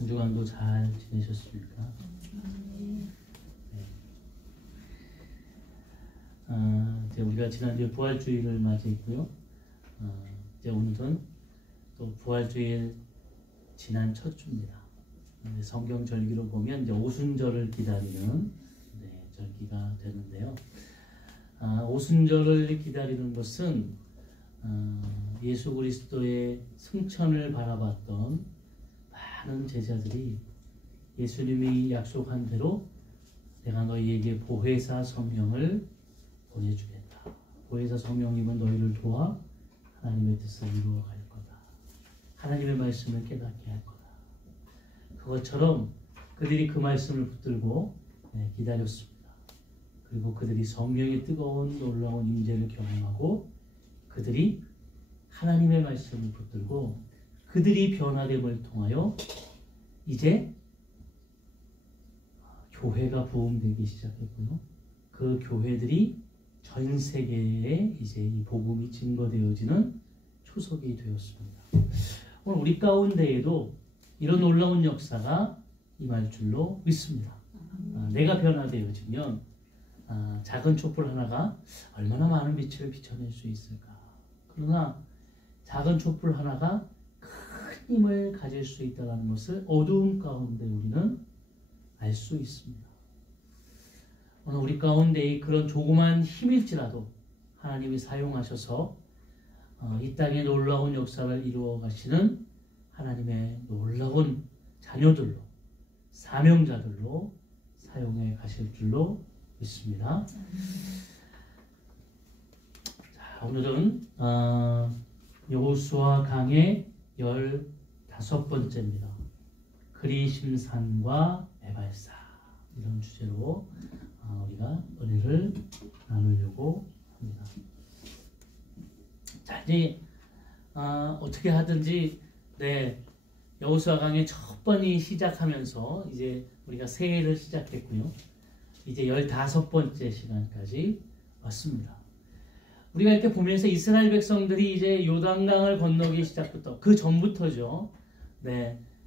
한 주간도 잘 지내셨습니까? 네. 이제 우리가 지난주에 부활주일을 맞이했고요. 이제 오늘은 또 부활주일 지난 첫 주입니다. 성경 절기로 보면 이제 오순절을 기다리는 절기가 되는데요. 오순절을 기다리는 것은 예수 그리스도의 승천을 바라봤던 많은 제자들이 예수님이 약속한 대로 내가 너희에게 보혜사 성령을 보내주겠다. 보혜사 성령님은 너희를 도와 하나님의 뜻을 이루어갈 거다. 하나님의 말씀을 깨닫게 할 거다. 그것처럼 그들이 그 말씀을 붙들고 기다렸습니다. 그리고 그들이 성령의 뜨거운 놀라운 임재를 경험하고 그들이 하나님의 말씀을 붙들고 그들이 변화됨을 통하여 이제 교회가 부흥되기 시작했고요. 그 교회들이 전 세계에 이제 이 복음이 증거되어지는 초석이 되었습니다. 오늘 우리 가운데에도 이런 놀라운 역사가 임할 줄로 믿습니다. 내가 변화되어지면 작은 촛불 하나가 얼마나 많은 빛을 비춰낼 수 있을까. 그러나 작은 촛불 하나가 큰 힘을 가질 수 있다는 것을 어두움 가운데 우리는 알 수 있습니다. 오늘 우리 가운데 그런 조그만 힘일지라도 하나님이 사용하셔서 이 땅에 놀라운 역사를 이루어 가시는 하나님의 놀라운 자녀들로, 사명자들로 사용해 가실 줄로 믿습니다. 자, 오늘은 여호수아 강의 15번째입니다. 그리심산과 에발사, 이런 주제로 우리가 은혜를 나누려고 합니다. 자, 이제 어떻게 하든지 여호수아 강의 첫 번이 시작하면서 이제 우리가 새해를 시작했고요. 이제 15번째 시간까지 왔습니다. 우리가 이렇게 보면서 이스라엘 백성들이 이제 요단강을 건너기 시작부터, 그 전부터죠.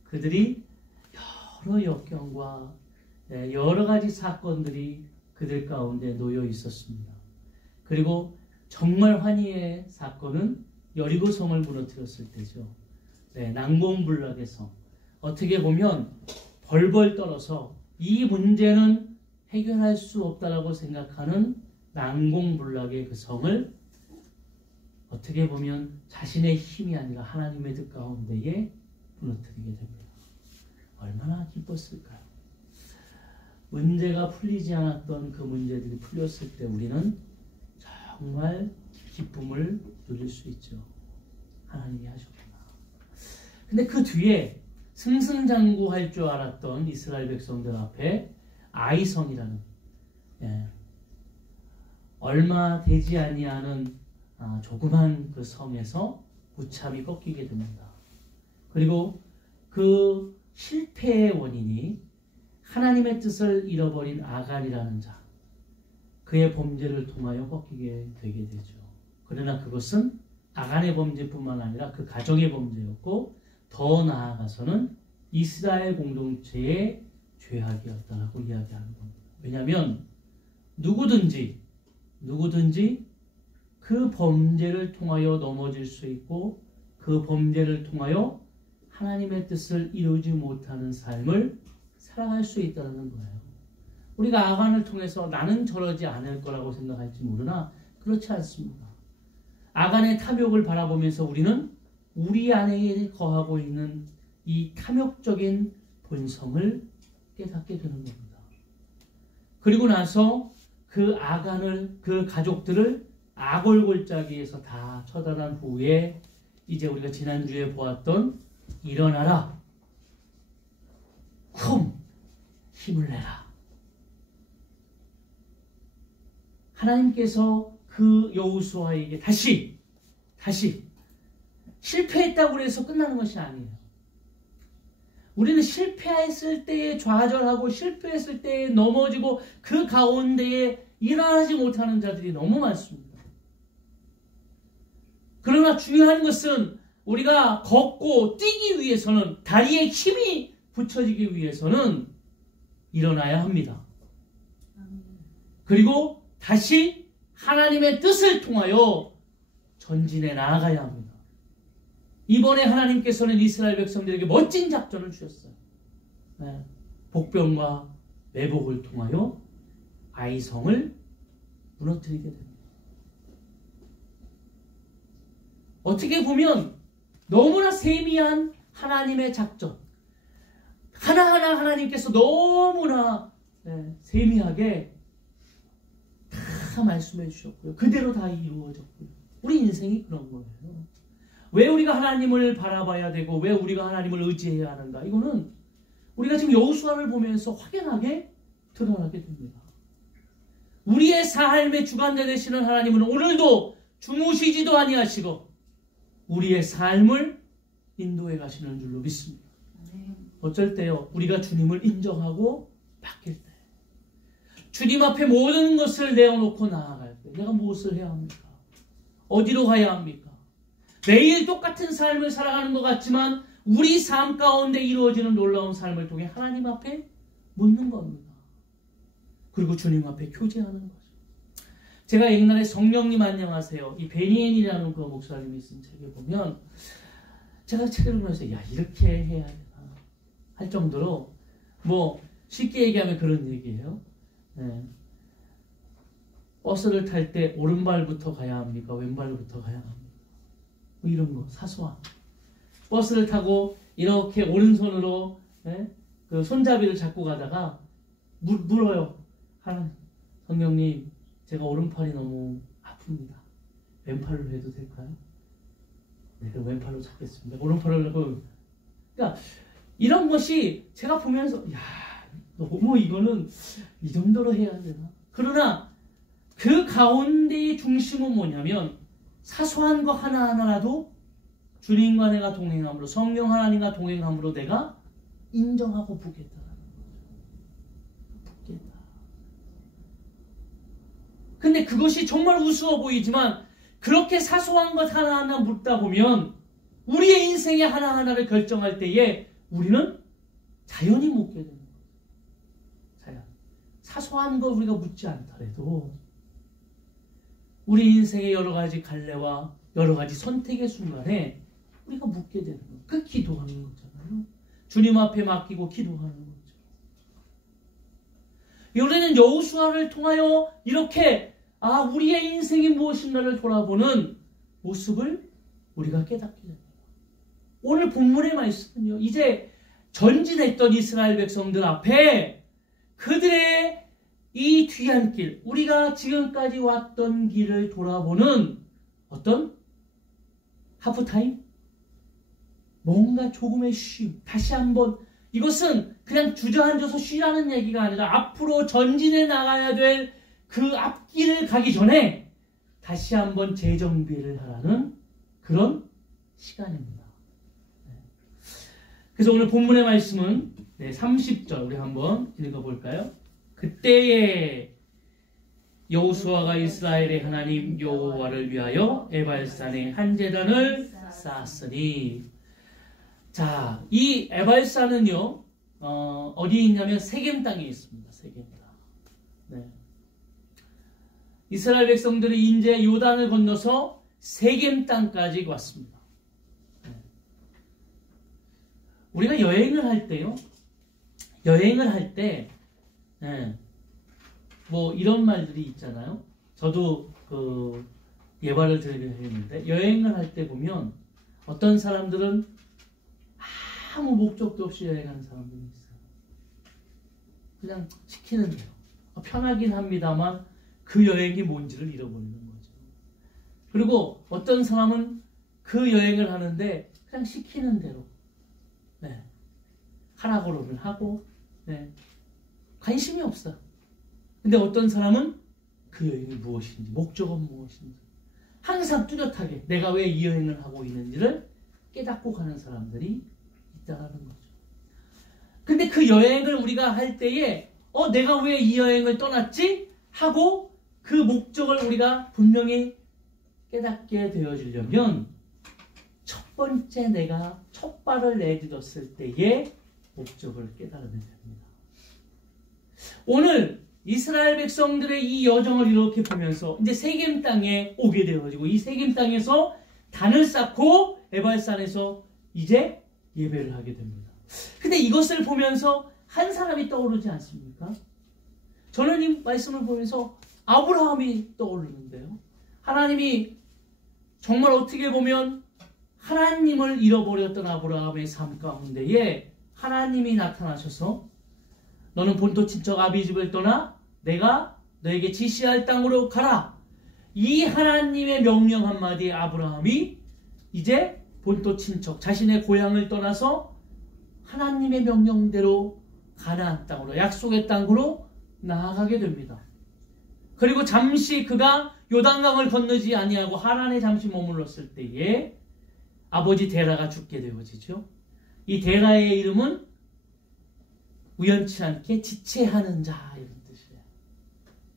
그들이 여러 역경과 여러 가지 사건들이 그들 가운데 놓여 있었습니다. 그리고 정말 환희의 사건은 여리고성을 무너뜨렸을 때죠. 난공불락의 성. 어떻게 보면 벌벌 떨어서 이 문제는 해결할 수 없다라고 생각하는 난공불락의 그 성을 어떻게 보면 자신의 힘이 아니라 하나님의 뜻 가운데에 무너뜨리게 됩니다. 얼마나 기뻤을까요? 문제가 풀리지 않았던 그 문제들이 풀렸을 때 우리는 정말 기쁨을 누릴 수 있죠. 하나님이 하셨구나. 근데 그 뒤에 승승장구할 줄 알았던 이스라엘 백성들 앞에 아이성이라는 얼마 되지 아니하는 조그만 그 성에서 무참히 꺾이게 됩니다. 그리고 그 실패의 원인이 하나님의 뜻을 잃어버린 아간이라는 자, 그의 범죄를 통하여 꺾이게 되게 되죠. 그러나 그것은 아간의 범죄뿐만 아니라 그 가정의 범죄였고 더 나아가서는 이스라엘 공동체의 죄악이었다라고 이야기하는 겁니다. 왜냐하면 누구든지 그 범죄를 통하여 넘어질 수 있고 그 범죄를 통하여 하나님의 뜻을 이루지 못하는 삶을 살아갈 수 있다는 거예요. 우리가 아간을 통해서 나는 저러지 않을 거라고 생각할지 모르나 그렇지 않습니다. 아간의 탐욕을 바라보면서 우리는 우리 안에 거하고 있는 이 탐욕적인 본성을 깨닫게 되는 겁니다. 그리고 나서 그 아간을, 그 가족들을 아골골짜기에서 다 처단한 후에 이제 우리가 지난주에 보았던 일어나라, 힘을 내라. 하나님께서 그 여호수아에게 다시 실패했다고 해서 끝나는 것이 아니에요. 우리는 실패했을 때에 좌절하고 실패했을 때에 넘어지고 그 가운데에 일어나지 못하는 자들이 너무 많습니다. 그러나 중요한 것은 우리가 걷고 뛰기 위해서는 다리에 힘이 붙여지기 위해서는 일어나야 합니다. 그리고 다시 하나님의 뜻을 통하여 전진해 나아가야 합니다. 이번에 하나님께서는 이스라엘 백성들에게 멋진 작전을 주셨어요. 네. 복병과 매복을 통하여 아이성을 무너뜨리게 됩니다. 어떻게 보면 너무나 세미한 하나님의 작전, 하나하나 하나님께서 너무나 세미하게 다 말씀해 주셨고요. 그대로 다 이루어졌고요. 우리 인생이 그런 거예요. 왜 우리가 하나님을 바라봐야 되고 왜 우리가 하나님을 의지해야 하는가? 이거는 우리가 지금 여호수아를 보면서 확연하게 드러나게 됩니다. 우리의 삶의 주관자 되시는 하나님은 오늘도 주무시지도 아니하시고 우리의 삶을 인도해 가시는 줄로 믿습니다. 어쩔 때요, 우리가 주님을 인정하고 바뀔 때, 주님 앞에 모든 것을 내어놓고 나아갈 때, 내가 무엇을 해야 합니까? 어디로 가야 합니까? 매일 똑같은 삶을 살아가는 것 같지만 우리 삶 가운데 이루어지는 놀라운 삶을 통해 하나님 앞에 묻는 겁니다. 그리고 주님 앞에 교제하는 거죠. 제가 옛날에 성령님 안녕하세요, 이 베니엔이라는 그 목사님이 쓴 책에 보면, 제가 책을 보면서 야, 이렇게 해야 되나 할 정도로, 뭐 쉽게 얘기하면 그런 얘기예요. 버스를 탈 때 오른발부터 가야 합니까? 왼발부터 가야 합니까? 뭐 이런 거 사소한. 버스를 타고 이렇게 오른손으로 그 손잡이를 잡고 가다가 물어요. 하나님, 성령님, 제가 오른팔이 너무 아픕니다. 왼팔로 해도 될까요? 네, 그럼 왼팔로 잡겠습니다. 오른팔로 하고. 그러니까 이런 것이 제가 보면서 야, 너무 이거는 이 정도로 해야 되나? 그러나 그 가운데의 중심은 뭐냐면 사소한 거 하나하나라도 주님과 내가 동행함으로, 성령 하나님과 동행함으로 내가 인정하고 붙겠다라는 거죠. 붙겠다. 근데 그것이 정말 우스워 보이지만 그렇게 사소한 것 하나하나 묻다 보면 우리의 인생의 하나하나를 결정할 때에 우리는 자연히 묻게 되는 거예요. 자연. 사소한 거 우리가 묻지 않더라도 우리 인생의 여러 가지 갈래와 여러 가지 선택의 순간에 우리가 묻게 되는 거예요. 그 기도하는 거잖아요. 주님 앞에 맡기고 기도하는 거죠. 우리는 여호수아를 통하여 이렇게 우리의 인생이 무엇인가를 돌아보는 모습을 우리가 깨닫게 됩니다. 오늘 본문의 말씀은요, 이제 전진했던 이스라엘 백성들 앞에 그들의 이 뒤안길, 우리가 지금까지 왔던 길을 돌아보는 어떤 하프타임? 뭔가 조금의 쉼, 다시 한번, 이것은 그냥 주저앉아서 쉬라는 얘기가 아니라 앞으로 전진해 나가야 될 그 앞길을 가기 전에 다시 한번 재정비를 하라는 그런 시간입니다. 그래서 오늘 본문의 말씀은 30절 우리 한번 읽어볼까요? 그때에 여호수아가 이스라엘의 하나님 여호와를 위하여 에발산에 한 제단을 쌓았으니, 자, 이 에발산은요 어디에 있냐면 세겜 땅에 있습니다. 세겜 땅. 네. 이스라엘 백성들이 이제 요단을 건너서 세겜 땅까지 왔습니다. 네. 우리가 여행을 할 때요, 여행을 할 때 뭐 이런 말들이 있잖아요. 저도 그 예발을 드리긴 했는데, 여행을 할 때 보면 어떤 사람들은 아무 목적도 없이 여행하는 사람들이 있어요. 그냥 시키는 대로. 편하긴 합니다만 그 여행이 뭔지를 잃어버리는 거죠. 그리고 어떤 사람은 그 여행을 하는데 그냥 시키는 대로 하라고는 하고 관심이 없어요. 근데 어떤 사람은 그 여행이 무엇인지, 목적은 무엇인지 항상 뚜렷하게 내가 왜 이 여행을 하고 있는지를 깨닫고 가는 사람들이 있다는 거죠. 근데 그 여행을 우리가 할 때에 내가 왜 이 여행을 떠났지? 하고 그 목적을 우리가 분명히 깨닫게 되어지려면 첫 번째 내가 첫 발을 내딛었을 때에 목적을 깨달으면 됩니다. 오늘 이스라엘 백성들의 이 여정을 이렇게 보면서 이제 세겜 땅에 오게 되어지고 이 세겜 땅에서 단을 쌓고 에발산에서 이제 예배를 하게 됩니다. 근데 이것을 보면서 한 사람이 떠오르지 않습니까? 저는 이 말씀을 보면서 아브라함이 떠오르는데요. 하나님이 정말 어떻게 보면 하나님을 잃어버렸던 아브라함의 삶 가운데에 하나님이 나타나셔서 너는 본토 친척 아비 집을 떠나 내가 너에게 지시할 땅으로 가라. 이 하나님의 명령 한마디에 아브라함이 이제 본토 친척 자신의 고향을 떠나서 하나님의 명령대로 가나안 땅으로 약속의 땅으로 나아가게 됩니다. 그리고 잠시 그가 요단강을 건너지 아니하고 하란에 잠시 머물렀을 때에 아버지 데라가 죽게 되어지죠. 이 데라의 이름은 우연치 않게 지체하는 자 이런 뜻이에요.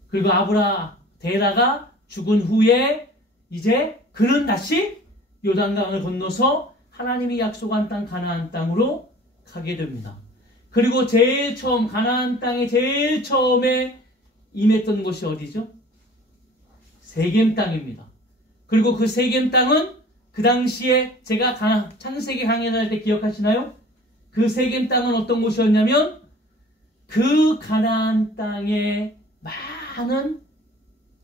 그리고 데라가 죽은 후에 이제 그는 다시 요단강을 건너서 하나님이 약속한 땅 가나안 땅으로 가게 됩니다. 그리고 제일 처음 가나안 땅에 제일 처음에 임했던 곳이 어디죠? 세겜 땅입니다. 그리고 그 세겜 땅은 그 당시에 제가 창세기 강연을 할 때 기억하시나요? 그 세겜 땅은 어떤 곳이었냐면 그 가나안 땅에 많은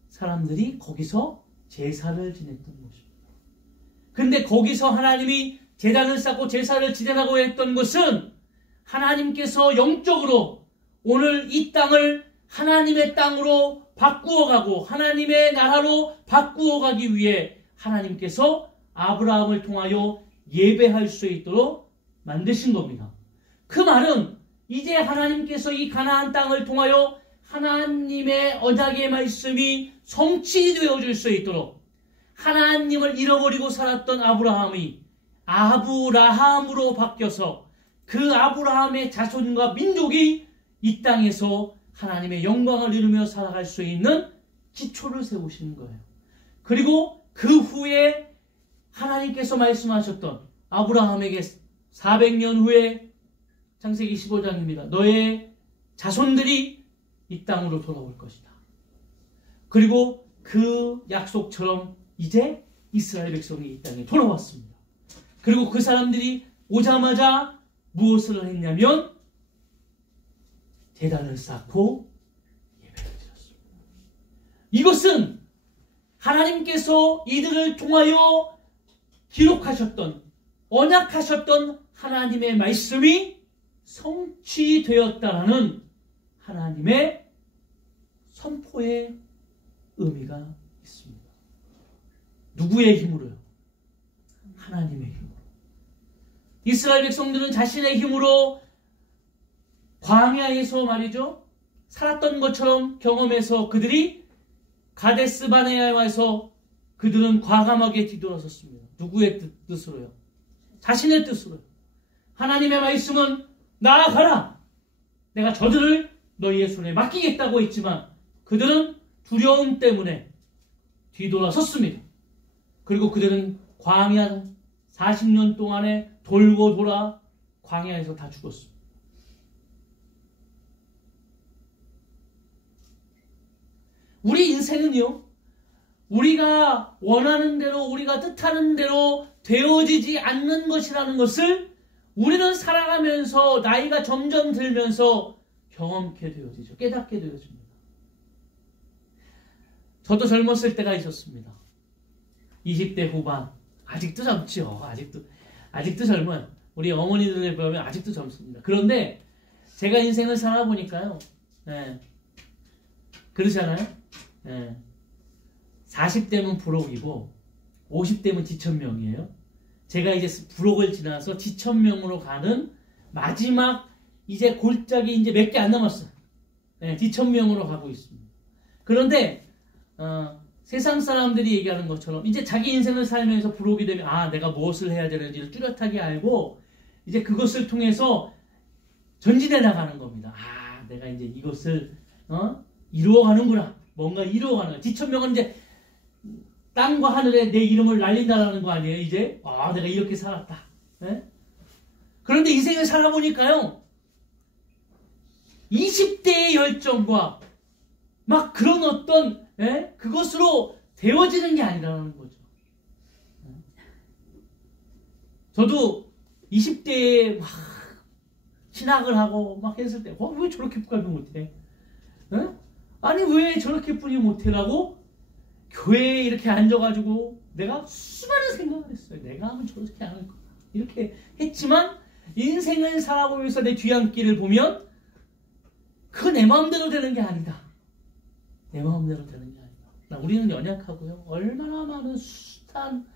사람들이 거기서 제사를 지냈던 곳입니다. 근데 거기서 하나님이 제단을 쌓고 제사를 지내라고 했던 것은 하나님께서 영적으로 오늘 이 땅을 하나님의 땅으로 바꾸어가고 하나님의 나라로 바꾸어가기 위해 하나님께서 아브라함을 통하여 예배할 수 있도록 만드신 겁니다. 그 말은 이제 하나님께서 이 가나안 땅을 통하여 하나님의 언약의 말씀이 성취되어 줄 수 있도록 하나님을 잃어버리고 살았던 아브라함이 아브라함으로 바뀌어서 그 아브라함의 자손과 민족이 이 땅에서 하나님의 영광을 이루며 살아갈 수 있는 기초를 세우시는 거예요. 그리고 그 후에 하나님께서 말씀하셨던 아브라함에게 400년 후에 창세기 15장입니다. 너의 자손들이 이 땅으로 돌아올 것이다. 그리고 그 약속처럼 이제 이스라엘 백성이 이 땅에 돌아왔습니다. 그리고 그 사람들이 오자마자 무엇을 했냐면 제단을 쌓고 예배를 드렸습니다. 이것은 하나님께서 이들을 통하여 기록하셨던 언약하셨던 하나님의 말씀이 성취되었다라는 하나님의 선포의 의미가 있습니다. 누구의 힘으로요? 하나님의 힘으로. 이스라엘 백성들은 자신의 힘으로 광야에서 말이죠. 살았던 것처럼 경험해서 그들이 가데스 바네아에 와서 그들은 과감하게 뒤돌아섰습니다. 누구의 뜻으로요? 자신의 뜻으로요. 하나님의 말씀은 나아가라. 내가 저들을 너희의 손에 맡기겠다고 했지만 그들은 두려움 때문에 뒤돌아섰습니다. 그리고 그들은 광야 40년 동안에 돌고 돌아 광야에서 다 죽었습니다. 우리 인생은요, 우리가 원하는 대로, 우리가 뜻하는 대로 되어지지 않는 것이라는 것을 우리는 살아가면서 나이가 점점 들면서 경험케 되어지죠. 깨닫게 되어집니다. 저도 젊었을 때가 있었습니다. 20대 후반. 아직도 젊죠. 아직도 젊어요. 우리 어머니들을 보면 아직도 젊습니다. 그런데 제가 인생을 살아보니까요. 네. 그러잖아요. 네. 40대면 부록이고 50대면 지천명이에요. 제가 이제 부록을 지나서 지천명으로 가는 마지막 이제 골짜기 이제 몇 개 안 남았어요. 네, 지천명으로 가고 있습니다. 그런데 세상 사람들이 얘기하는 것처럼 이제 자기 인생을 살면서 부록이 되면 내가 무엇을 해야 되는지를 뚜렷하게 알고 이제 그것을 통해서 전진해 나가는 겁니다. 내가 이제 이것을 이루어가는구나. 뭔가 이루어가는 거야. 지천명은 이제 땅과 하늘에 내 이름을 날린다라는 거 아니에요. 이제 내가 이렇게 살았다. 네? 그런데 인생을 살아보니까요. 20대의 열정과 막 그런 어떤 그것으로 되어지는 게 아니라는 거죠. 저도 20대에 막 신학을 하고 막 했을 때 왜 저렇게 북가비 못해? 아니 왜 저렇게 뿐이 못해라고 교회에 이렇게 앉아가지고 내가 수많은 생각을 했어요. 내가 하면 저렇게 안 할 거야. 이렇게 했지만 인생을 살아보면서 내 뒤안길을 보면 그 내 마음대로 되는 게 아니다. 내 마음대로 되는 게 아니다. 우리는 연약하고요. 얼마나 많은 숱한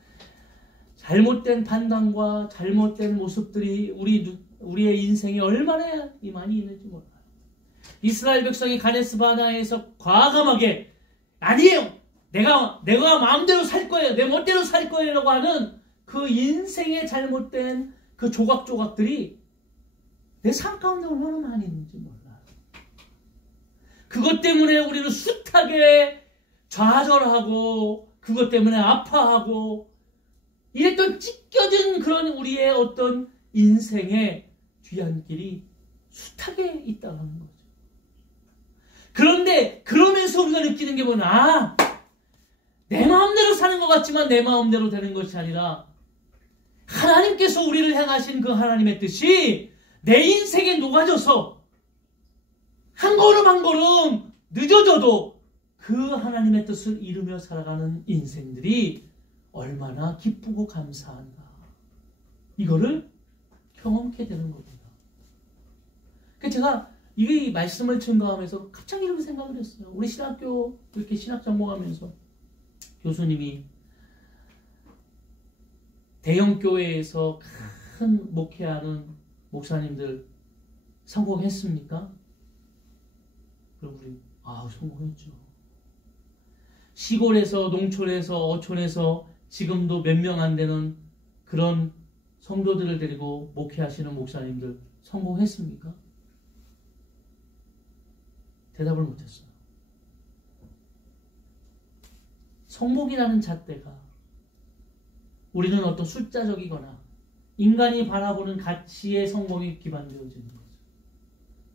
잘못된 판단과 잘못된 모습들이 우리의 인생에 얼마나 많이 있는지 몰라요. 이스라엘 백성이 가데스 바네아에서 과감하게 아니에요. 내가 마음대로 살 거예요. 내 멋대로 살 거예요라고 하는 그 인생의 잘못된 그 조각조각들이 내 삶 가운데 얼마나 많이 있는지 몰라요. 그것 때문에 우리는 숱하게 좌절하고 그것 때문에 아파하고 이랬던 찢겨진 그런 우리의 어떤 인생의 뒤안길이 숱하게 있다는 거죠. 그런데 그러면서 우리가 느끼는 게 뭐냐? 내 마음대로 사는 것 같지만 내 마음대로 되는 것이 아니라 하나님께서 우리를 향하신 그 하나님의 뜻이 내 인생에 녹아져서 한 걸음 한 걸음 늦어져도 그 하나님의 뜻을 이루며 살아가는 인생들이 얼마나 기쁘고 감사한가. 이거를 경험하게 되는 겁니다. 그래서 제가 이 말씀을 증거하면서 갑자기 이렇게 생각을 했어요. 우리 신학교 이렇게 신학 전공하면서 교수님이 대형 교회에서 큰 목회하는 목사님들 성공했습니까? 그럼 우리 성공했죠. 시골에서 농촌에서 어촌에서 지금도 몇 명 안 되는 그런 성도들을 데리고 목회하시는 목사님들 성공했습니까? 대답을 못했어요. 성공이라는 잣대가 우리는 어떤 숫자적이거나 인간이 바라보는 가치의 성공이 기반되어지는 거죠.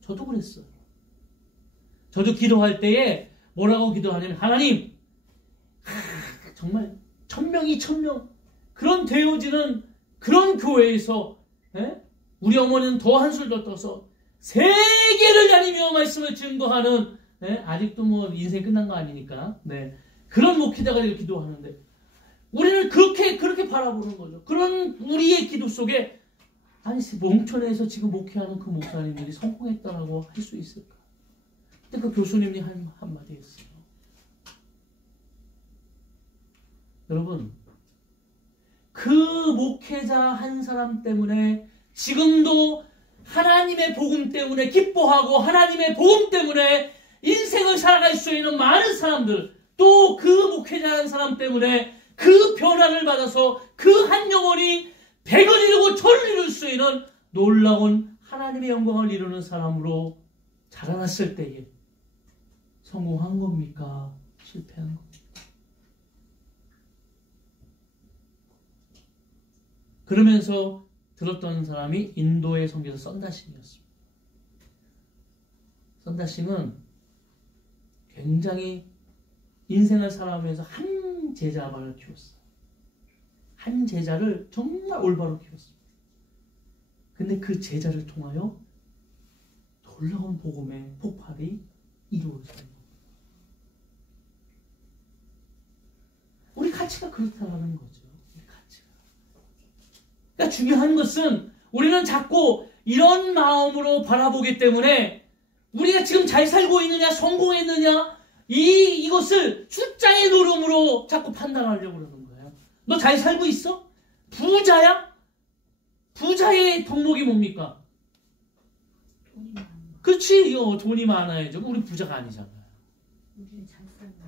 저도 그랬어요. 저도 기도할 때에 뭐라고 기도하냐면 하나님 정말 1000명이 1000명 그런 되어지는 그런 교회에서 우리 어머니는 더 한술 더 떠서 세계를 다니며 말씀을 증거하는 아직도 뭐 인생 끝난 거 아니니까 그런 목회자가 기도하는데 우리는 그렇게 바라보는 거죠. 그런 우리의 기도 속에 아니 농촌에서 지금 목회하는 그 목사님들이 성공했다라고 할 수 있을까? 근데 그 교수님이 한마디 했어요. 여러분 그 목회자 한 사람 때문에 지금도 하나님의 복음 때문에 기뻐하고 하나님의 복음 때문에 인생을 살아갈 수 있는 많은 사람들 또 그 목회자 한 사람 때문에 그 변화를 받아서 그 한 영혼이 백을 이루고 천을 이룰 수 있는 놀라운 하나님의 영광을 이루는 사람으로 자라났을 때에 성공한 겁니까? 실패한 겁니까? 그러면서 들었던 사람이 인도의 선교사 썬다싱이었습니다. 썬다싱은 굉장히 인생을 살아가면서 한 제자만을 키웠어요. 한 제자를 정말 올바로 키웠습니다. 근데 그 제자를 통하여 놀라운 복음의 폭발이 이루어져요. 우리 가치가 그렇다는 거죠. 우리 가치가. 그러니까 중요한 것은 우리는 자꾸 이런 마음으로 바라보기 때문에 우리가 지금 잘 살고 있느냐, 성공했느냐, 이것을 숫자의 노름으로 자꾸 판단하려고 그러는 거예요. 너 잘 살고 있어? 부자야? 부자의 덕목이 뭡니까? 돈이 많아. 그렇지, 돈이 많아야죠. 우리 부자가 아니잖아요. 우리는 잘 살다.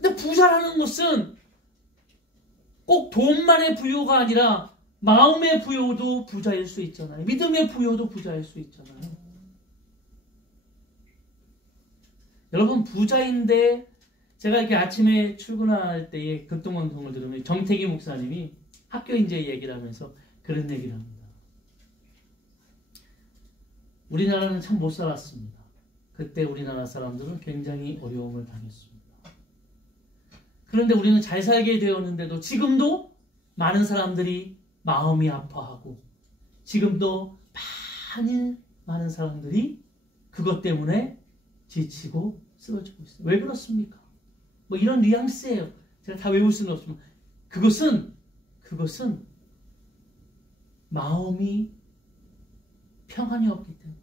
근데 부자라는 것은 꼭 돈만의 부유가 아니라 마음의 부유도 부자일 수 있잖아요. 믿음의 부유도 부자일 수 있잖아요. 여러분 부자인데 제가 이렇게 아침에 출근할 때에 극동방송을 들으면 정태기 목사님이 학교 이제 얘기를 하면서 그런 얘기를 합니다. 우리나라는 참 못 살았습니다. 그때 우리나라 사람들은 굉장히 어려움을 당했습니다. 그런데 우리는 잘 살게 되었는데도 지금도 많은 사람들이 마음이 아파하고 지금도 많은 사람들이 그것 때문에 지치고 쓰러지고 있어요. 왜 그렇습니까? 뭐 이런 뉘앙스예요. 제가 다 외울 수는 없지만 그것은 마음이 평안이 없기 때문에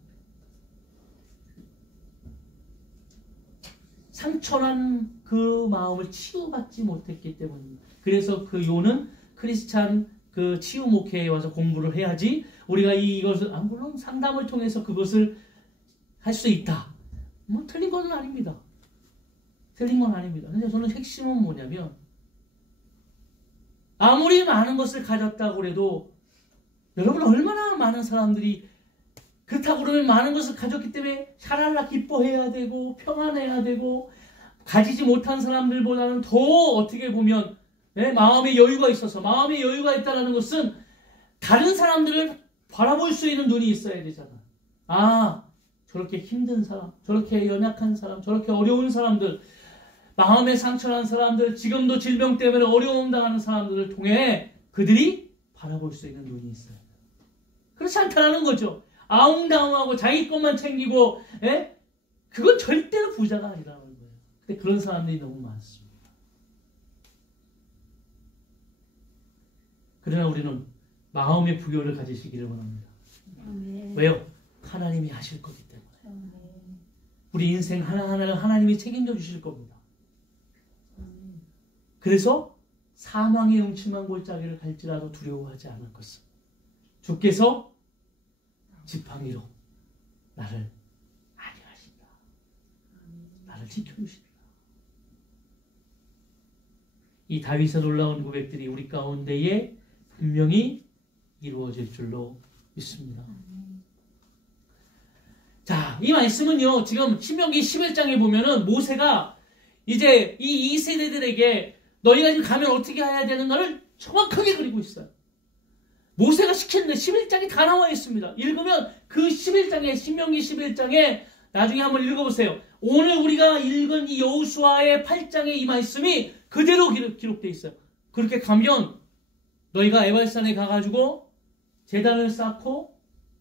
상처난 그 마음을 치유받지 못했기 때문입니다. 그래서 그 요는 크리스찬 그 치유 목회에 와서 공부를 해야지 우리가 이것을 물론 상담을 통해서 그것을 할 수 있다. 뭐 틀린 건 아닙니다. 틀린 건 아닙니다. 근데 저는 핵심은 뭐냐면 아무리 많은 것을 가졌다고 해도 여러분 얼마나 많은 사람들이 그렇다고 그러면 많은 것을 가졌기 때문에 샤랄라 기뻐해야 되고 평안해야 되고 가지지 못한 사람들보다는 더 어떻게 보면 마음의 여유가 있어서 마음의 여유가 있다는 것은 다른 사람들을 바라볼 수 있는 눈이 있어야 되잖아. 아, 저렇게 힘든 사람, 저렇게 연약한 사람, 저렇게 어려운 사람들, 마음에 상처난 사람들, 지금도 질병 때문에 어려움 당하는 사람들을 통해 그들이 바라볼 수 있는 눈이 있어요. 그렇지 않다는 거죠. 아웅다웅하고 자기 것만 챙기고, 그건 절대로 부자가 아니라는 거예요. 근데 그런 사람들이 너무 많습니다. 그러나 우리는 마음의 부여를 가지시기를 원합니다. 왜요? 하나님이 하실 거기 때문에. 우리 인생 하나하나를 하나님이 책임져 주실 겁니다. 그래서 사망의 음침한 골짜기를 갈지라도 두려워하지 않을 것은 주께서 지팡이로 나를 안위하신다. 나를 지켜주신다. 이 다윗의 놀라운 고백들이 우리 가운데에 분명히 이루어질 줄로 믿습니다. 자, 이 말씀은요, 지금 신명기 11장에 보면은 모세가 이제 이 세대들에게 너희가 지금 가면 어떻게 해야 되는가를 정확하게 그리고 있어요. 모세가 시켰는데 11장이 다 나와 있습니다. 읽으면 그 11장에, 신명기 11장에 나중에 한번 읽어보세요. 오늘 우리가 읽은 이 여호수아의 8장의 이 말씀이 그대로 기록되어 있어요. 그렇게 가면 너희가 에발산에 가가지고 제단을 쌓고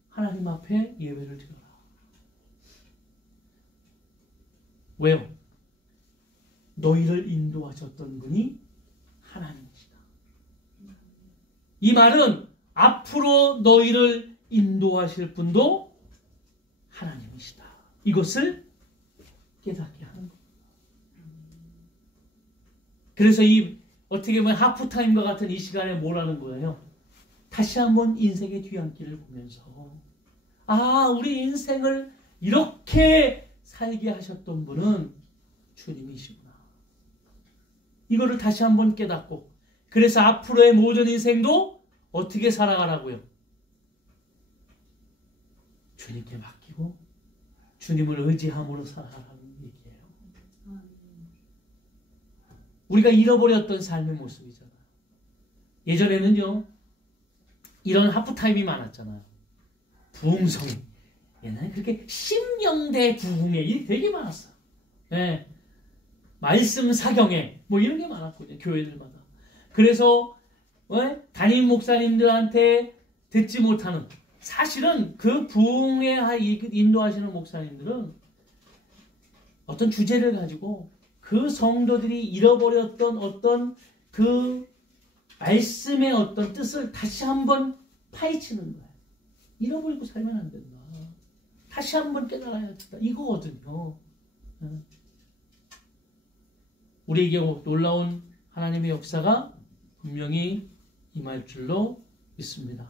하나님 앞에 예배를 드려라. 왜요? 너희를 인도하셨던 분이 하나님이시다. 이 말은 앞으로 너희를 인도하실 분도 하나님이시다. 이것을 깨닫게 하는 겁니다. 그래서 이 어떻게 보면 하프타임과 같은 이 시간에 뭘 하는 거예요? 다시 한번 인생의 뒤안길을 보면서 우리 인생을 이렇게 살게 하셨던 분은 주님이시구나. 이거를 다시 한번 깨닫고 그래서 앞으로의 모든 인생도 어떻게 살아가라고요? 주님께 맡기고 주님을 의지함으로 살아가라는 얘기예요. 우리가 잃어버렸던 삶의 모습이잖아요. 예전에는요 이런 하프타임이 많았잖아요. 부흥성이 옛날에 그렇게 심령대 부흥회 일이 되게 많았어요. 말씀 사경회 뭐 이런 게 많았거든요. 교회들마다. 그래서 담임 목사님들한테 듣지 못하는 사실은 그 부흥회 인도하시는 목사님들은 어떤 주제를 가지고 그 성도들이 잃어버렸던 어떤 그 말씀의 어떤 뜻을 다시 한번 파헤치는 거예요. 잃어버리고 살면 안 된다. 다시 한번 깨달아야 된다. 이거거든요. 우리에게 놀라운 하나님의 역사가 분명히 임할 줄로 믿습니다.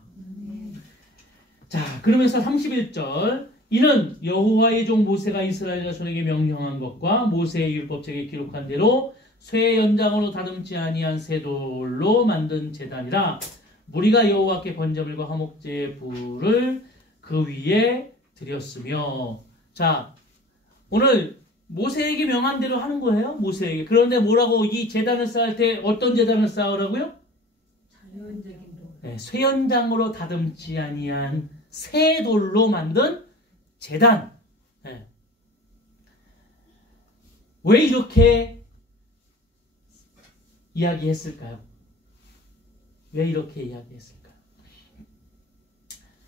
자, 그러면서 31절 이는 여호와의 종 모세가 이스라엘 자손에게 명령한 것과 모세의 율법책에 기록한 대로 쇠 연장으로 다듬지 아니한 새 돌로 만든 제단이라 무리가 여호와께 번제물과 화목제의 불을 그 위에 드렸으며. 자, 오늘 모세에게 명한 대로 하는 거예요. 모세에게. 그런데 뭐라고 이 제단을 쌓을 때 어떤 제단을 쌓으라고요? 쇠연장으로 다듬지 아니한 새 돌로 만든 제단. 예. 왜 이렇게 이야기했을까요? 왜 이렇게 이야기했을까요?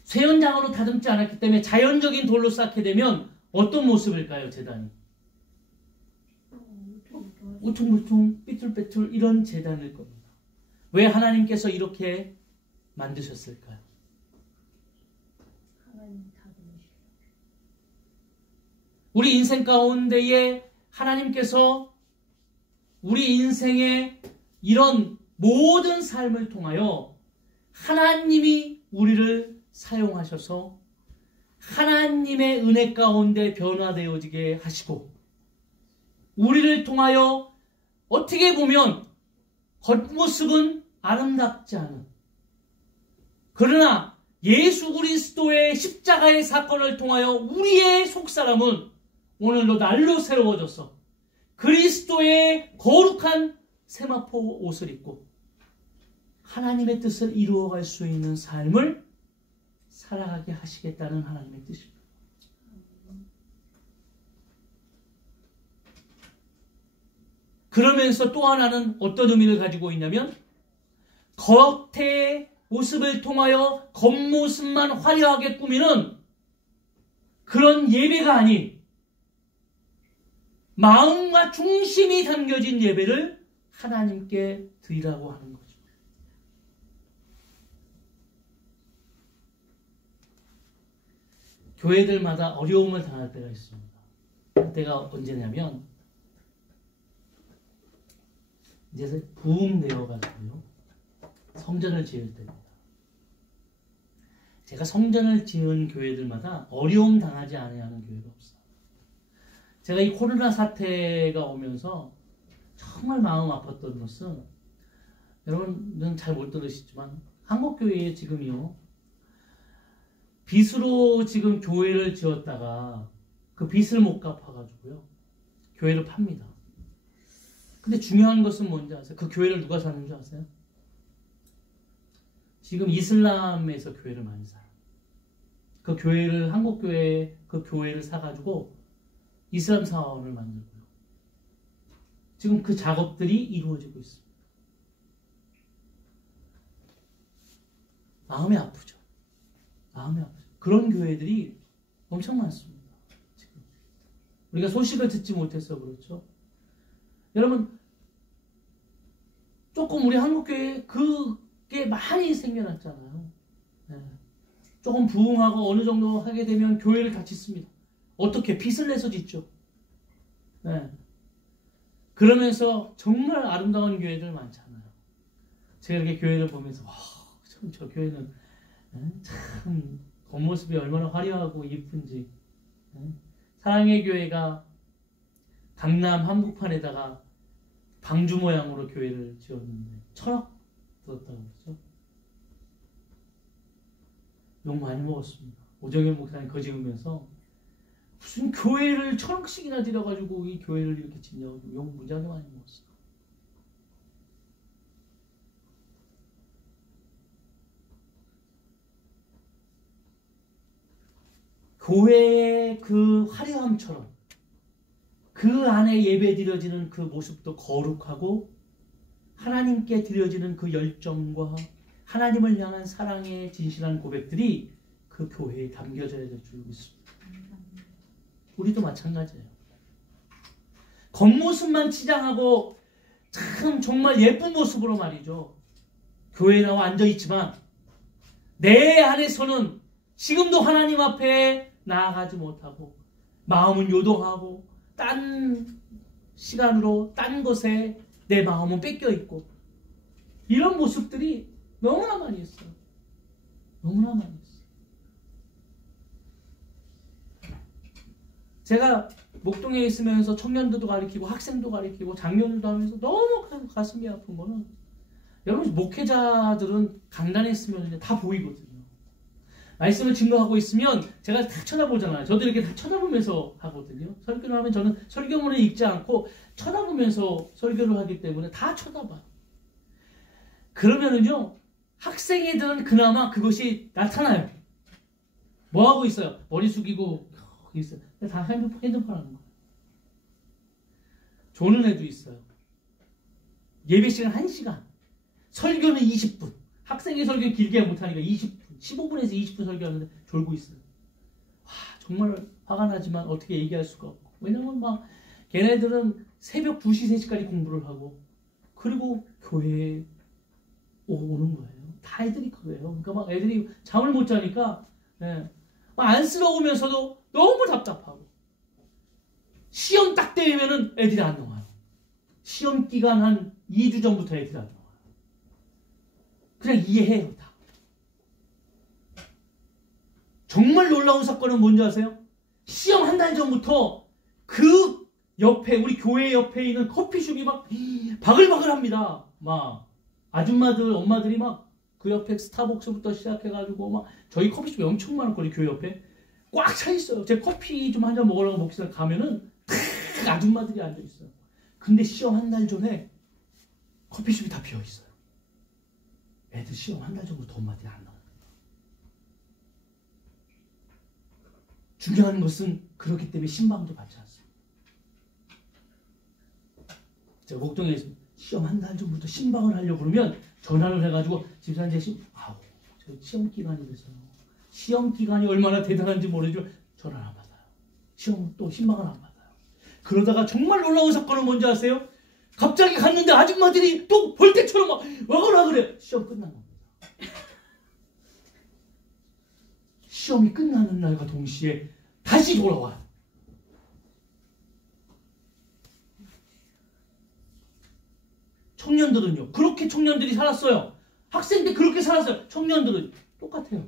쇠연장으로 다듬지 않았기 때문에 자연적인 돌로 쌓게 되면 어떤 모습일까요, 제단이? 우퉁우퉁 삐뚤빼뚤 이런 제단일 겁니다. 왜 하나님께서 이렇게 만드셨을까요? 우리 인생 가운데에 하나님께서 우리 인생의 이런 모든 삶을 통하여 하나님이 우리를 사용하셔서 하나님의 은혜 가운데 변화되어지게 하시고 우리를 통하여 어떻게 보면 겉모습은 아름답지 않은 그러나 예수 그리스도의 십자가의 사건을 통하여 우리의 속사람은 오늘도 날로 새로워져서 그리스도의 거룩한 세마포 옷을 입고 하나님의 뜻을 이루어갈 수 있는 삶을 살아가게 하시겠다는 하나님의 뜻입니다. 그러면서 또 하나는 어떤 의미를 가지고 있냐면 겉의 모습을 통하여 겉모습만 화려하게 꾸미는 그런 예배가 아닌 마음과 중심이 담겨진 예배를 하나님께 드리라고 하는 거죠. 교회들마다 어려움을 당할 때가 있습니다. 그때가 언제냐면 이제 부흥 되어가지고요. 성전을 지을 때입니다. 제가 성전을 지은 교회들마다 어려움 당하지 않아야하는 교회가 없어요. 제가 이 코로나 사태가 오면서 정말 마음 아팠던 것은 여러분은 잘 못 들으시지만 한국교회에 지금요. 빚으로 지금 교회를 지었다가 그 빚을 못 갚아가지고요. 교회를 팝니다. 근데 중요한 것은 뭔지 아세요? 그 교회를 누가 사는 줄 아세요? 지금 이슬람에서 교회를 많이 사요. 그 교회를 한국교회 그 교회를 사가지고 이슬람 사원을 만들고요. 지금 그 작업들이 이루어지고 있습니다. 마음이 아프죠. 마음이 아프죠. 그런 교회들이 엄청 많습니다. 지금. 우리가 소식을 듣지 못해서 그렇죠. 여러분 조금 우리 한국교회에 그게 많이 생겨났잖아요. 네. 조금 부흥하고 어느 정도 하게 되면 교회를 다 짓습니다. 어떻게? 빚을 내서 짓죠. 네. 그러면서 정말 아름다운 교회들 많잖아요. 제가 이렇게 교회를 보면서 참 저 교회는 참 겉모습이 얼마나 화려하고 예쁜지. 사랑의 교회가 강남 한복판에다가 방주 모양으로 교회를 지었는데 1,000억 들었다고 그러죠. 욕 많이 먹었습니다. 오정현 목사님 거 지으면서 무슨 교회를 1,000억씩이나 들여가지고 이 교회를 이렇게 짓냐고 욕 무지하게 많이 먹었어요. 교회의 그 화려함처럼 그 안에 예배 드려지는 그 모습도 거룩하고 하나님께 드려지는 그 열정과 하나님을 향한 사랑의 진실한 고백들이 그 교회에 담겨져야 될 줄 믿습니다. 우리도 마찬가지예요. 겉모습만 치장하고 참 정말 예쁜 모습으로 말이죠. 교회에 나와 앉아있지만 내 안에서는 지금도 하나님 앞에 나아가지 못하고 마음은 요동하고 딴 시간으로 딴 것에 내 마음은 뺏겨 있고 이런 모습들이 너무나 많이 있어요. 너무나 많이 있어요. 제가 목동에 있으면서 청년들도 가르치고 학생도 가르치고 장년들도 하면서 너무 가슴이 아픈 거는 여러분 목회자들은 강단에 있으면 다 보이거든요. 말씀을 증거하고 있으면 제가 다 쳐다보잖아요. 저도 이렇게 다 쳐다보면서 하거든요. 설교를 하면 저는 설교문을 읽지 않고 쳐다보면서 설교를 하기 때문에 다 쳐다봐요. 그러면은요, 학생애들은 그나마 그것이 나타나요. 뭐 하고 있어요? 머리 숙이고 거기 있어요. 다 핸드폰 하는 거예요. 조는 애도 있어요. 예배 시간 1시간. 설교는 20분. 학생의 설교 길게 못하니까 20분. 15분에서 20분 설교하는데 졸고 있어요. 와, 정말 화가 나지만 어떻게 얘기할 수가 없고. 왜냐면 막 걔네들은 새벽 2시, 3시까지 공부를 하고 그리고 교회에 오는 거예요. 다 애들이 그래요. 그러니까 막 애들이 잠을 못 자니까 막 안쓰러우면서도 너무 답답하고 시험 딱 되면은 애들이 안 나와요. 시험 기간 한 2주 전부터 애들이 안 나와요. 그냥 이해해요. 다. 정말 놀라운 사건은 뭔지 아세요? 시험 한 달 전부터 그 옆에 우리 교회 옆에 있는 커피숍이 막 바글바글합니다. 막 아줌마들 엄마들이 막 그 옆에 스타벅스부터 시작해가지고 막 저희 커피숍이 엄청 많았거든요. 교회 옆에 꽉 차 있어요. 제 커피 좀 한 잔 먹으려고 먹기를 가면은 아줌마들이 앉아 있어요. 근데 시험 한 달 전에 커피숍이 다 비어 있어요. 애들 시험 한 달 전부터 엄마들이 안 나와요. 중요한 것은 그렇기 때문에 신방도 받지 않습니다. 제가 목동에서 시험 한 달 전부터 신방을 하려고 그러면 전화를 해가지고 집사님 저 시험 기간이 됐어요. 시험 기간이 얼마나 대단한지 모르지만 전화를 안 받아요. 시험 또 신방을 안 받아요. 그러다가 정말 놀라운 사건은 뭔지 아세요? 갑자기 갔는데 아줌마들이 또 볼 때처럼 막 와거라 그래. 시험 끝난 겁니다. 시험이 끝나는 날과 동시에 다시 돌아와요. 청년들은요. 그렇게 청년들이 살았어요. 학생 때 그렇게 살았어요. 청년들은 똑같아요.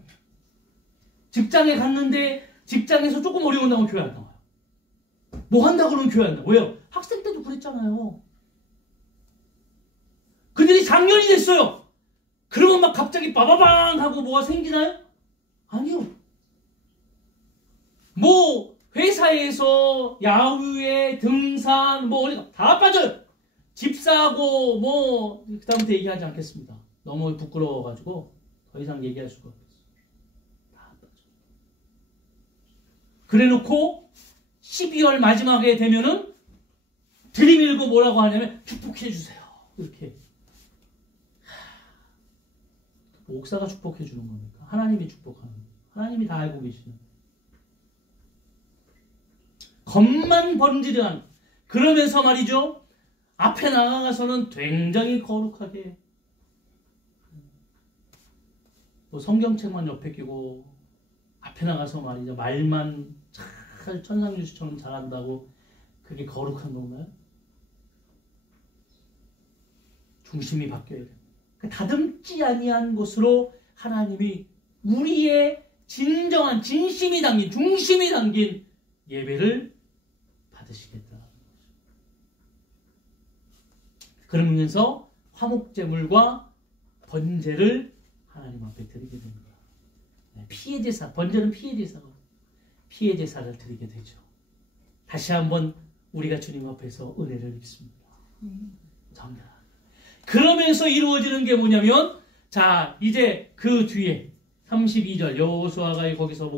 직장에 갔는데 직장에서 조금 어려운다고 교회 안 나와요. 뭐 한다고 그러면 교회 안 나와요. 왜요? 학생 때도 그랬잖아요. 그들이 장년이 됐어요. 그러면 막 갑자기 빠바방 하고 뭐가 생기나요? 아니요. 뭐 회사에서 야유회 등산 뭐 어디 다 빠져요. 집 사고 뭐 그다음부터 얘기하지 않겠습니다. 너무 부끄러워가지고 더 이상 얘기할 수가 없어요. 다 빠져. 그래놓고 12월 마지막에 되면은 들이밀고 뭐라고 하냐면 축복해 주세요. 이렇게. 목사가 축복해 주는 겁니까? 하나님이 축복하는 겁니다. 하나님이 다 알고 계시는. 겉만 번지르한 그러면서 말이죠. 앞에 나가서는 굉장히 거룩하게 뭐 성경책만 옆에 끼고 앞에 나가서 말이죠. 말만 잘 천상유수처럼 잘한다고 그게 거룩한 건가요? 중심이 바뀌어야 돼요. 다듬지 아니한 것으로 하나님이 우리의 진정한 진심이 담긴 중심이 담긴 예배를 받으시겠다. 그러면서 화목제물과 번제를 하나님 앞에 드리게 됩니다. 피해 제사, 번제는 피해 제사가 피해 제사를 드리게 되죠. 다시 한번 우리가 주님 앞에서 은혜를 입습니다. 정말. 그러면서 이루어지는 게 뭐냐면, 자 이제 그 뒤에 32절 여호수아가 거기서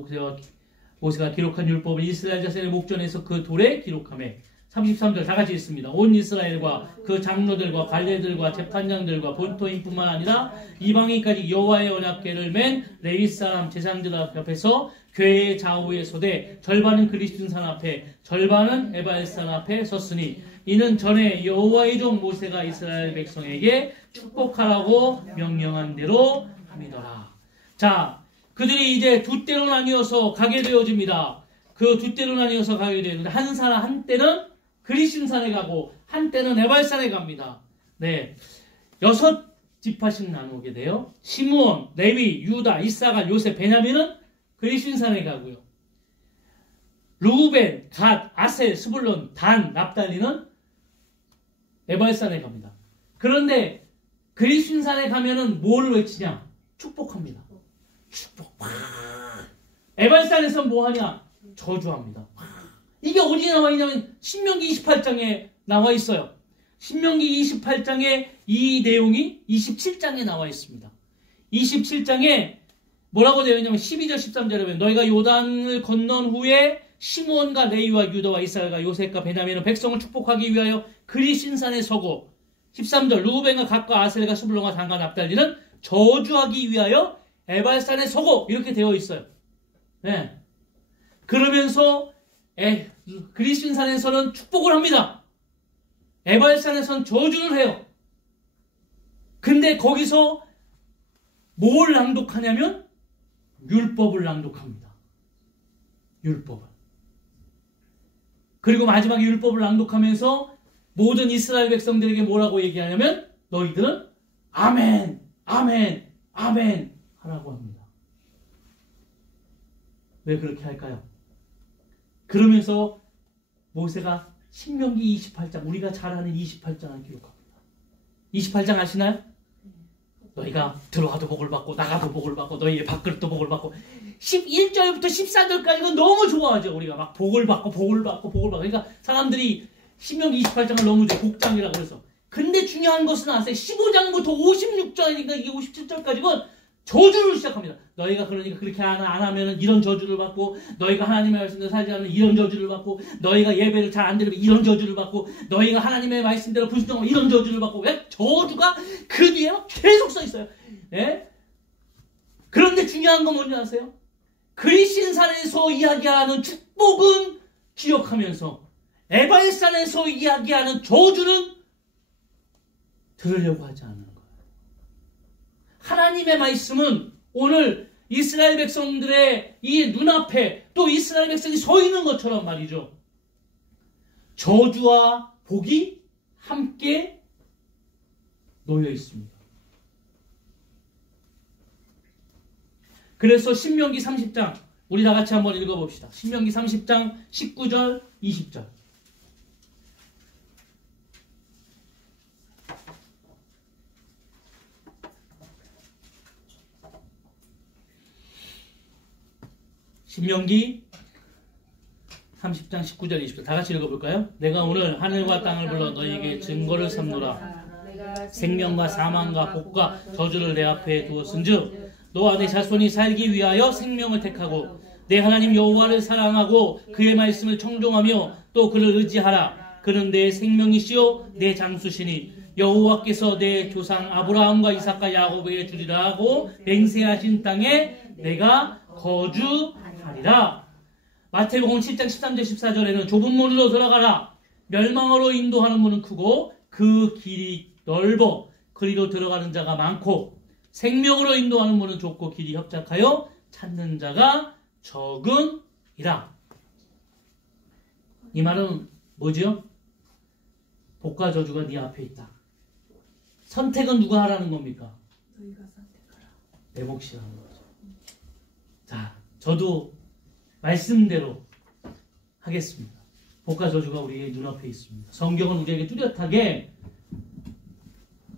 모세가 기록한 율법을 이스라엘 자손의 목전에서 그 돌에 기록하며 33절 다 같이 읽습니다. 온 이스라엘과 그 장로들과 관례들과 재판장들과 본토인뿐만 아니라 이방인까지 여호와의 언약궤를 맨 레위 사람 제사장들 앞에서 교회의 좌우에 서되 절반은 그리스도산 앞에 절반은 에발산 앞에 섰으니 이는 전에 여호와의 종 모세가 이스라엘 백성에게 축복하라고 명령한 대로 함이더라. 자, 그들이 이제 두 때로 나뉘어서 가게 되어집니다. 그 두 때로 나뉘어서 가게 되는데 한때는 그리심산에 가고 한때는 에발산에 갑니다. 네, 6지파씩 나누게 돼요. 시므온, 레위, 유다, 이사갈, 요셉, 베냐민은 그리심산에 가고요. 루벤, 갓, 아셀, 스불론, 단, 납달리는 에발산에 갑니다. 그런데 그리심산에 가면은 뭐를 외치냐? 축복합니다. 축복. 에발산에서 뭐 하냐? 저주합니다. 이게 어디 나와 있냐면 신명기 28장에 나와 있어요. 신명기 28장에 이 내용이 27장에 나와 있습니다. 27장에 뭐라고 되어 있냐면 12절 13절에 보면 너희가 요단을 건넌 후에 시므온과 레위와 유다와 이스라엘과 요셉과 베냐민은 백성을 축복하기 위하여 그리신산에 서고 13절 루벤과 gad과 아셀과 스불론과 단과 납달리는 저주하기 위하여 에발산에 서고 이렇게 되어 있어요. 네. 그러면서 그리신산에서는 축복을 합니다. 에발산에서는 저주를 해요. 근데 거기서 뭘 낭독하냐면 율법을 낭독합니다. 율법을. 그리고 마지막에 율법을 낭독하면서 모든 이스라엘 백성들에게 뭐라고 얘기하냐면 너희들은 아멘, 아멘, 아멘 하라고 합니다. 왜 그렇게 할까요? 그러면서 모세가 신명기 28장, 우리가 잘 아는 28장을 기록합니다. 28장 아시나요? 너희가 들어와도 복을 받고 나가도 복을 받고 너희의 밥그릇도 복을 받고 11절부터 14절까지는 너무 좋아하죠. 우리가 막 복을 받고 복을 받고 복을 받고. 그러니까 사람들이 신명기 28장을 너무 좋아해. 복장이라고 그래서. 근데 중요한 것은 아세요? 15장부터 56장이니까 이게 57절까지는 저주를 시작합니다. 너희가 그러니까 그렇게 안 하면 이런 저주를 받고, 너희가 하나님의 말씀대로 살지 않으면 이런 저주를 받고, 너희가 예배를 잘 안 드리면 이런 저주를 받고, 너희가 하나님의 말씀대로 불순종하면 이런 저주를 받고. 왜? 저주가 그 뒤에 계속 써 있어요. 예? 그런데 중요한 건 뭔지 아세요? 그리신산에서 이야기하는 축복은 기억하면서 에발산에서 이야기하는 저주는 들으려고 하지 않는 거예요. 하나님의 말씀은 오늘 이스라엘 백성들의 이 눈앞에 또 이스라엘 백성이 서 있는 것처럼 말이죠. 저주와 복이 함께 놓여 있습니다. 그래서 신명기 30장 우리 다 같이 한번 읽어봅시다. 신명기 30장 19절 20절. 신명기 30장 19절 20절 다 같이 읽어볼까요? 내가 오늘 하늘과 땅을 불러 너희에게 증거를 삼노라. 생명과 사망과 복과 저주를 내 앞에 두었은즉 너와 내 자손이 살기 위하여 생명을 택하고 내 하나님 여호와를 사랑하고 그의 말씀을 청종하며 또 그를 의지하라. 그는 내 생명이시요 내 장수시니 여호와께서 내 조상 아브라함과 이삭과 야곱에게 주리라 하고 맹세하신 땅에 내가 거주하리라. 마태복음 7장 13절 14절에는 좁은 문으로 들어가라. 멸망으로 인도하는 문은 크고 그 길이 넓어 그리로 들어가는 자가 많고 생명으로 인도하는 문은 좁고 길이 협착하여 찾는 자가 적으니라. 이 말은 뭐죠? 복과 저주가 네 앞에 있다. 선택은 누가 하라는 겁니까? 너희가 선택하라. 내 몫이 하는 거죠. 자, 저도 말씀대로 하겠습니다. 복과 저주가 우리의 눈앞에 있습니다. 성경은 우리에게 뚜렷하게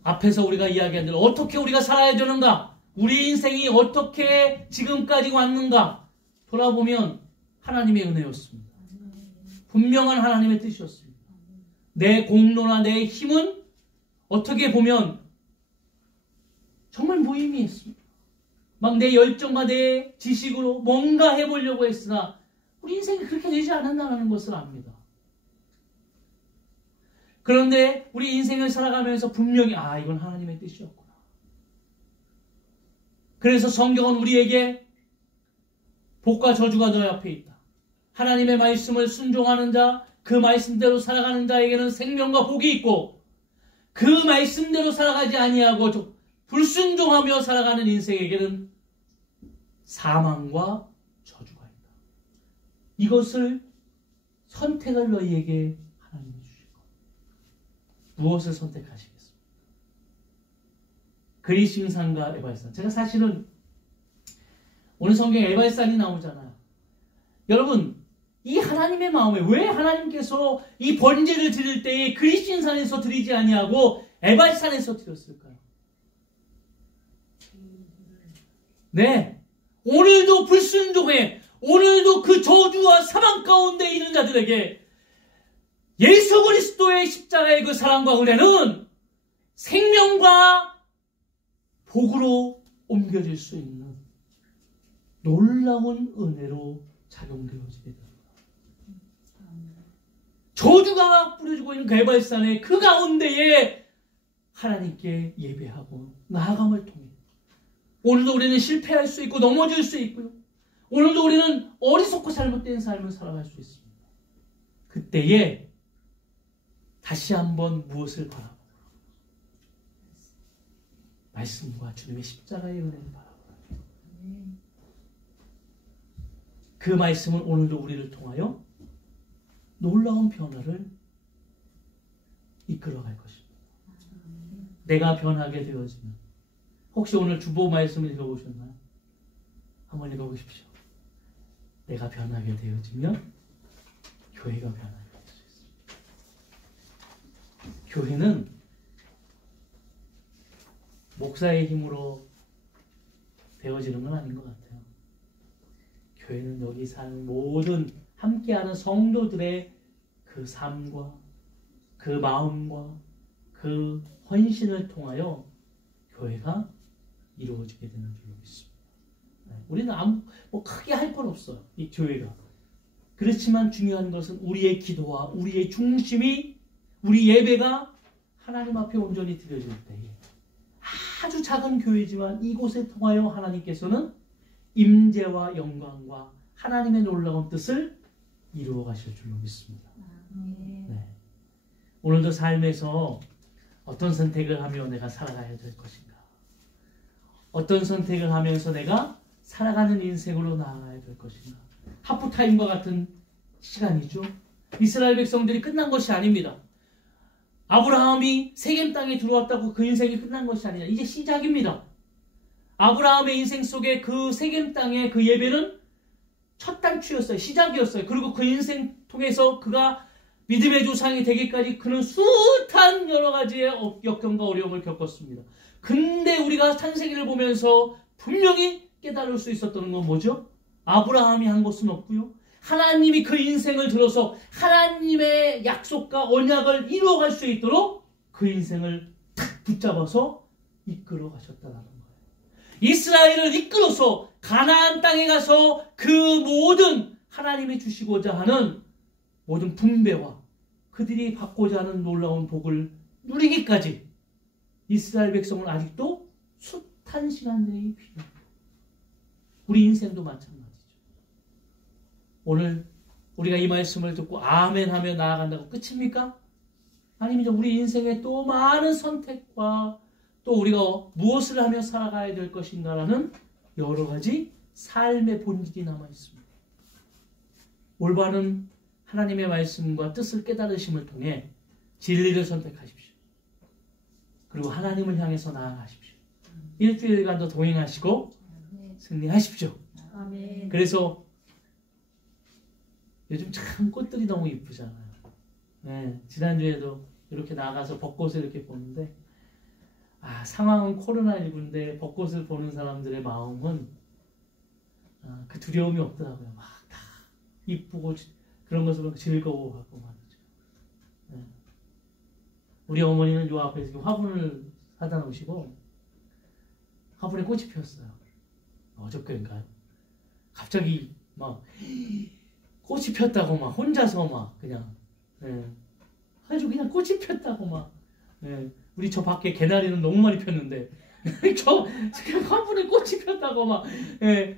앞에서 우리가 이야기한 대로 어떻게 우리가 살아야 되는가, 우리 인생이 어떻게 지금까지 왔는가 돌아보면 하나님의 은혜였습니다. 분명한 하나님의 뜻이었습니다. 내 공로나 내 힘은 어떻게 보면 정말 무의미했습니다. 막 내 열정과 내 지식으로 뭔가 해보려고 했으나 우리 인생이 그렇게 되지 않았다는 것을 압니다. 그런데 우리 인생을 살아가면서 분명히 이건 하나님의 뜻이었구나. 그래서 성경은 우리에게 복과 저주가 너희 앞에 있다. 하나님의 말씀을 순종하는 자, 그 말씀대로 살아가는 자에게는 생명과 복이 있고 그 말씀대로 살아가지 아니하고 불순종하며 살아가는 인생에게는 사망과 저주가 있다. 이것을 선택을 너희에게 하나님이 주실 겁니다. 무엇을 선택하시겠습니까? 그리신산과 에발산. 제가 사실은 오늘 성경에 에발산이 나오잖아요. 여러분, 이 하나님의 마음에 왜 하나님께서 이 번제를 드릴 때에 그리신산에서 드리지 아니하고 에발산에서 드렸을까요? 네, 오늘도 불순종해, 오늘도 그 저주와 사망 가운데 있는 자들에게 예수 그리스도의 십자가의 그 사랑과 은혜는 생명과 복으로 옮겨질 수 있는 놀라운 은혜로 작용되어지게 됩니다. 저주가 뿌려지고 있는 개발산의 그 가운데에 하나님께 예배하고 나아감을 통해 오늘도 우리는 실패할 수 있고 넘어질 수 있고요. 오늘도 우리는 어리석고 잘못된 삶을 살아갈 수 있습니다. 그때에 다시 한번 무엇을 바라보라? 말씀과 주님의 십자가의 은혜를 바라보라. 그 말씀은 오늘도 우리를 통하여 놀라운 변화를 이끌어갈 것입니다. 내가 변하게 되어지면, 혹시 오늘 주보 말씀을 읽어보셨나요? 한번 읽어보십시오. 내가 변하게 되어지면 교회가 변하게 될 수 있습니다. 교회는 목사의 힘으로 되어지는 건 아닌 것 같아요. 교회는 여기 사는 모든 함께하는 성도들의 그 삶과 그 마음과 그 헌신을 통하여 교회가 이루어지게 되는 줄로 믿습니다. 우리는 뭐 크게 할 건 없어요. 이 교회가. 그렇지만 중요한 것은 우리의 기도와 우리의 중심이, 우리 예배가 하나님 앞에 온전히 드려질 때에 아주 작은 교회지만 이곳에 통하여 하나님께서는 임재와 영광과 하나님의 놀라운 뜻을 이루어 가실 줄로 믿습니다. 네. 오늘도 삶에서 어떤 선택을 하며 내가 살아가야 될 것인가? 어떤 선택을 하면서 내가 살아가는 인생으로 나아가야 될 것인가? 하프타임과 같은 시간이죠. 이스라엘 백성들이 끝난 것이 아닙니다. 아브라함이 세겜 땅에 들어왔다고 그 인생이 끝난 것이 아니라 이제 시작입니다. 아브라함의 인생 속에 그 세겜 땅의 그 예배는 첫 단추였어요. 시작이었어요. 그리고 그 인생 통해서 그가 믿음의 조상이 되기까지 그는 숱한 여러 가지의 역경과 어려움을 겪었습니다. 근데 우리가 창세기를 보면서 분명히 깨달을 수 있었던 건 뭐죠? 아브라함이 한 것은 없고요. 하나님이 그 인생을 들어서 하나님의 약속과 언약을 이루어갈 수 있도록 그 인생을 탁 붙잡아서 이끌어 가셨다는 거예요. 이스라엘을 이끌어서 가나안 땅에 가서 그 모든 하나님이 주시고자 하는 모든 분배와 그들이 받고자 하는 놀라운 복을 누리기까지 이스라엘 백성은 아직도 숱한 시간들이 필요합니다. 우리 인생도 마찬가지죠. 오늘 우리가 이 말씀을 듣고 아멘 하며 나아간다고 끝입니까? 아닙니다. 우리 인생에 또 많은 선택과 또 우리가 무엇을 하며 살아가야 될 것인가라는 여러 가지 삶의 본질이 남아 있습니다. 올바른 하나님의 말씀과 뜻을 깨달으심을 통해 진리를 선택하십시오. 그리고 하나님을 향해서 나아가십시오. 일주일간도 동행하시고 승리하십시오. 아멘. 그래서 요즘 참 꽃들이 너무 이쁘잖아요. 네, 지난주에도 이렇게 나가서 벚꽃을 이렇게 보는데 상황은 코로나19인데 벚꽃을 보는 사람들의 마음은 그 두려움이 없더라고요. 막 다 이쁘고 그런 것으로 즐거워하고 말이죠. 네. 우리 어머니는 요 앞에 지금 화분을 사다 놓으시고 화분에 꽃이 피었어요. 어저께인가요? 갑자기 막 꽃이 폈다고 막 혼자서 막 그냥 아주 그냥 꽃이 폈다고 막 우리 저 밖에 개나리는 너무 많이 폈는데 저 화분에 꽃이 폈다고 막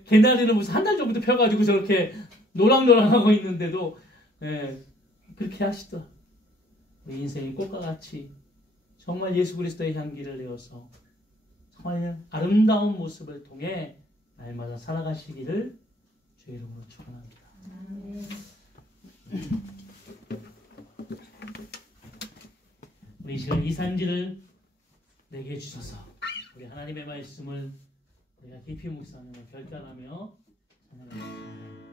개나리는 무슨 한 달 정도 펴가지고 저렇게 노랑노랑하고 있는데도 그렇게 하시더라. 우리 인생이 꽃과 같이 정말 예수 그리스도의 향기를 내어서 정말 아름다운 모습을 통해 날마다 살아가시기를 주의 이름으로 축원합니다. 우리 시간 이 산지를 내게 주셔서 우리 하나님의 말씀을 우리가 깊이 묵상하며 결단하며 살아가겠습니다.